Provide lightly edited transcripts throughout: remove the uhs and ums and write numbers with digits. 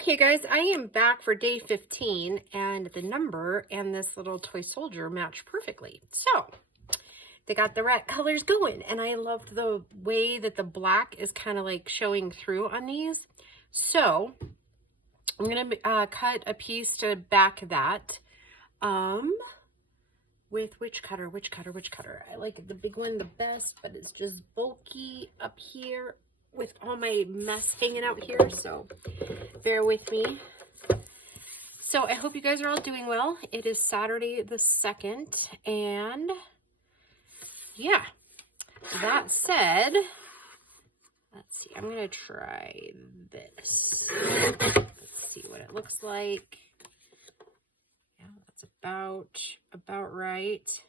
Okay guys, I am back for day 15 and the number and this little toy soldier match perfectly. So they got the right colors going, and I loved the way that the black is kind of like showing through on these. So I'm going to cut a piece to back that with which cutter? I like the big one the best, but it's just bulky up here with all my mess hanging out here, so bear with me. So I hope you guys are all doing well. It is Saturday the 2nd, and yeah, that said, let's see, I'm gonna try this. Let's see what it looks like. Yeah, that's about right.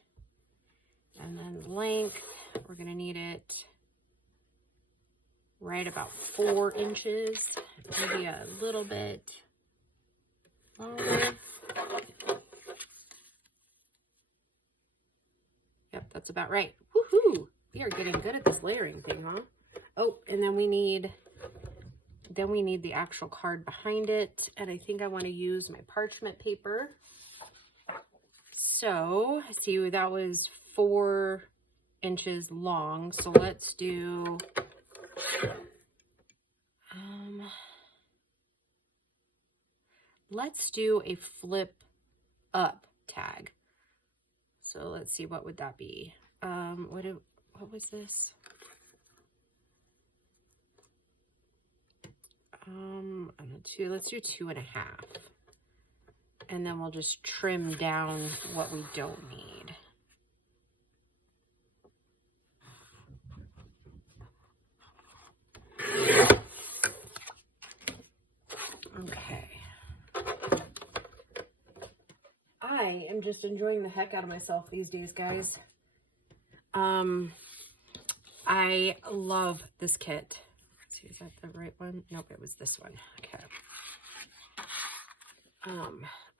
And then length, we're gonna need it right about 4 inches, maybe a little bit longer. Yep, that's about right. Woohoo! We are getting good at this layering thing, huh? Oh, and then we need the actual card behind it, and I think I want to use my parchment paper. So, see, that was 4 inches long, so let's do a flip up tag. So let's see, what would that be? What was this? Let's do 2.5. And then we'll just trim down what we don't need. Okay. I am just enjoying the heck out of myself these days, guys. I love this kit. Let's see, is that the right one? Nope, it was this one. Okay.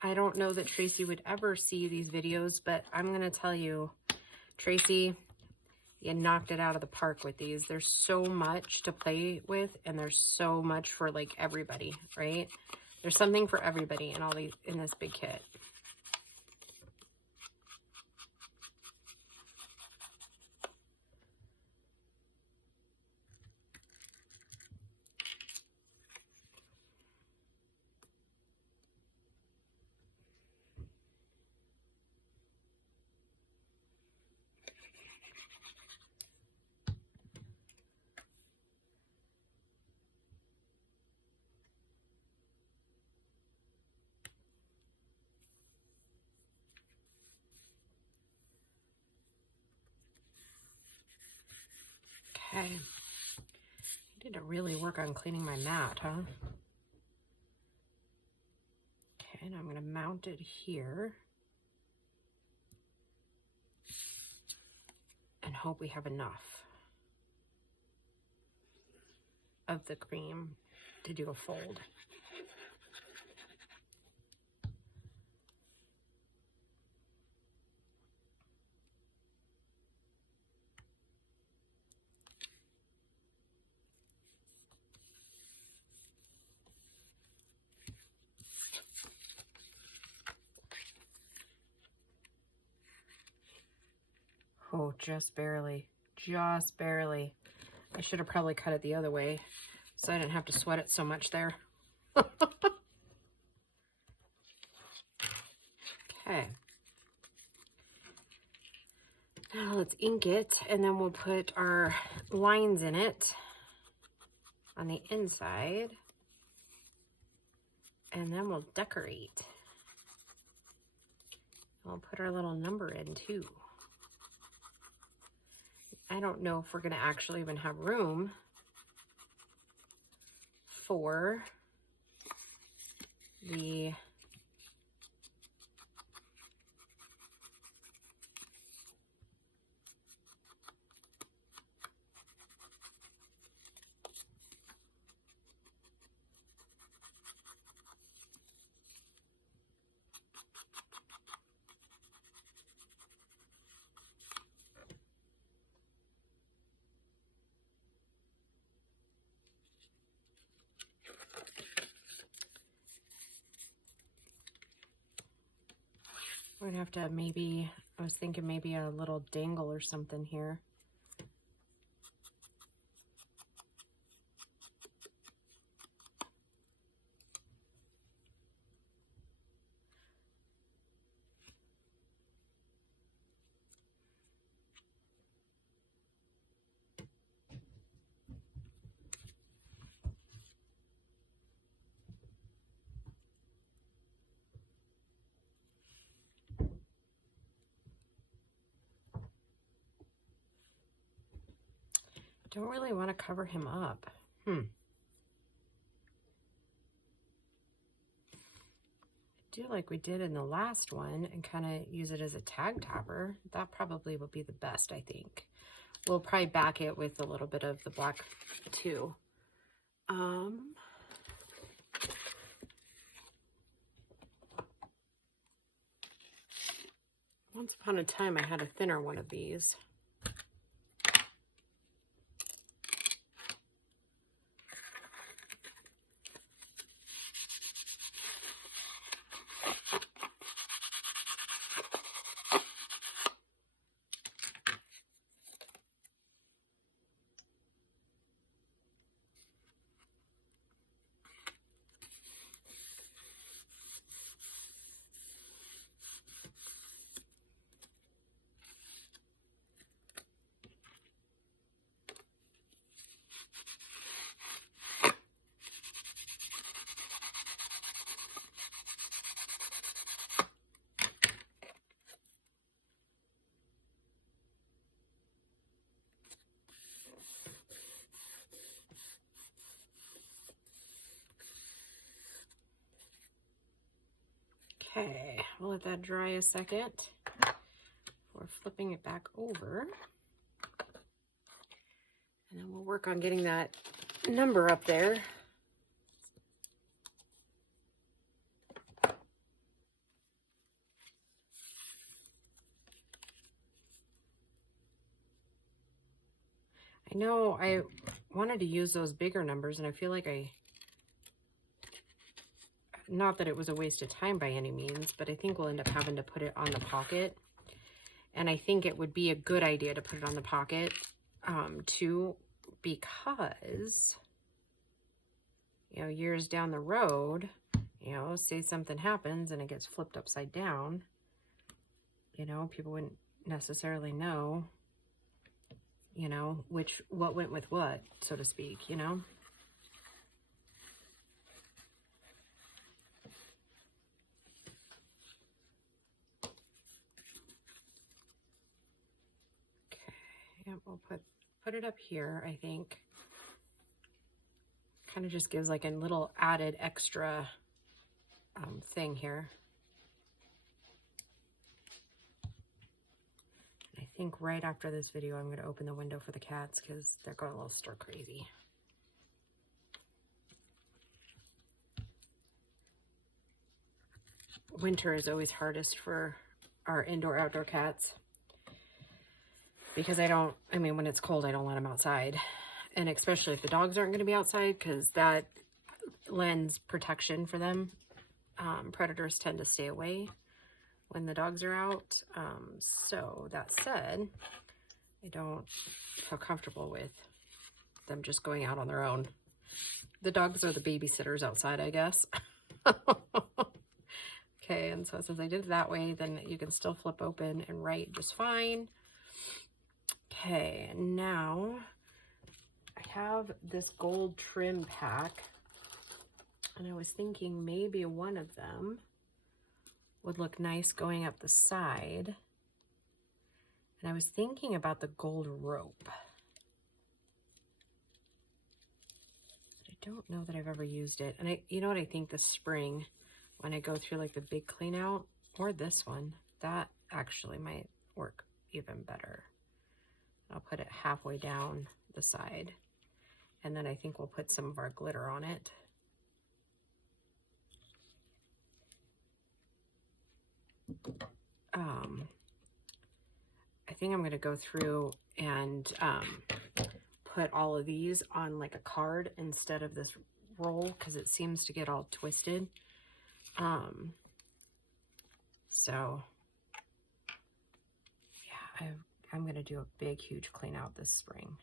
I don't know that Tracy would ever see these videos, but I'm gonna tell you, Tracy, you knocked it out of the park with these. There's so much to play with, and there's so much for like everybody, right? There's something for everybody in all these in this big kit. Okay. I need to really work on cleaning my mat, huh? Okay, and I'm going to mount it here. And hope we have enough of the cream to do a fold. Oh, just barely, just barely. I should have probably cut it the other way so I didn't have to sweat it so much there. Okay. Now let's ink it, and then we'll put our lines in it on the inside, and then we'll decorate. We'll put our little number in too. I don't know if we're going to actually even have room for the We're gonna have to maybe, I was thinking maybe a little dangle or something here. Don't really want to cover him up. Do like we did in the last one and kind of use it as a tag topper. That probably will be the best, I think. We'll probably back it with a little bit of the black too. Once upon a time I had a thinner one of these. Okay, we'll let that dry a second before flipping it back over. And then we'll work on getting that number up there. I know I wanted to use those bigger numbers, and I feel like not that it was a waste of time by any means, but I think we'll end up having to put it on the pocket. And I think it would be a good idea to put it on the pocket too, because, you know, years down the road, you know, say something happens and it gets flipped upside down, you know, people wouldn't necessarily know, you know, what went with what, so to speak, you know. Yeah, we'll put it up here, I think. Kind of just gives like a little added extra thing here. I think right after this video, I'm going to open the window for the cats because they're going a little stir crazy. Winter is always hardest for our indoor-outdoor cats. Because I mean, when it's cold, I don't let them outside. And especially if the dogs aren't going to be outside, because that lends protection for them. Predators tend to stay away when the dogs are out. So that said, I don't feel comfortable with them just going out on their own. The dogs are the babysitters outside, I guess. Okay, and so since I did it that way, then you can still flip open and write just fine. Okay, now I have this gold trim pack, and I was thinking maybe one of them would look nice going up the side. And I was thinking about the gold rope. I don't know that I've ever used it. And you know what I think, this spring, when I go through like the big clean out, or this one, that actually might work even better. I'll put it halfway down the side. And then I think we'll put some of our glitter on it. I think I'm going to go through and put all of these on like a card instead of this roll, because it seems to get all twisted. So I'm going to do a big, huge clean out this spring.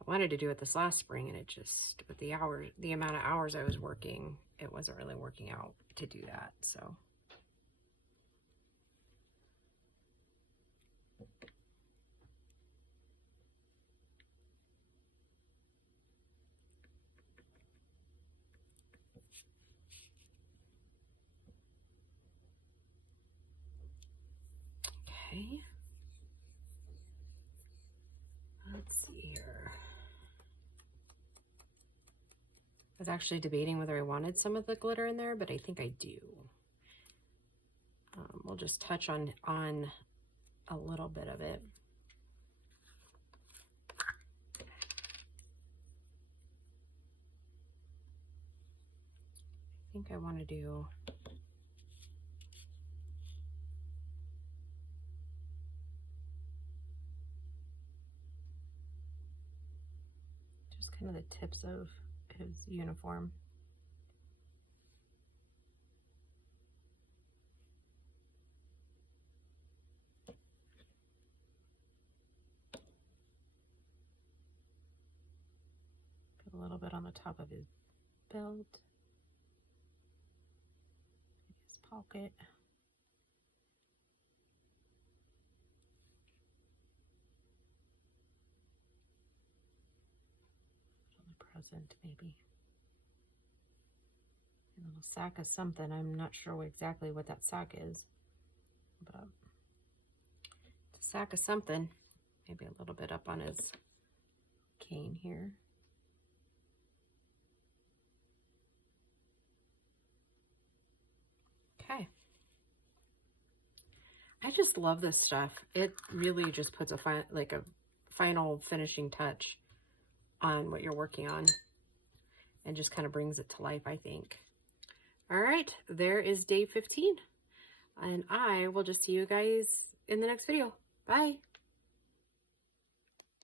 I wanted to do it this last spring, and it just, with the amount of hours I was working, it wasn't really working out to do that, so. Okay. Let's see here. I was actually debating whether I wanted some of the glitter in there, but I think I do. We'll just touch on a little bit of it. I think I want to do just kind of the tips of his uniform. Put a little bit on the top of his belt, his pocket. Present, maybe a little sack of something. I'm not sure exactly what that sack is, but it's a sack of something. Maybe a little bit up on his cane here. Okay. I just love this stuff. It really just puts a final finishing touch on what you're working on, and just kind of brings it to life, I think. All right, there is day 15, and I will just see you guys in the next video. Bye.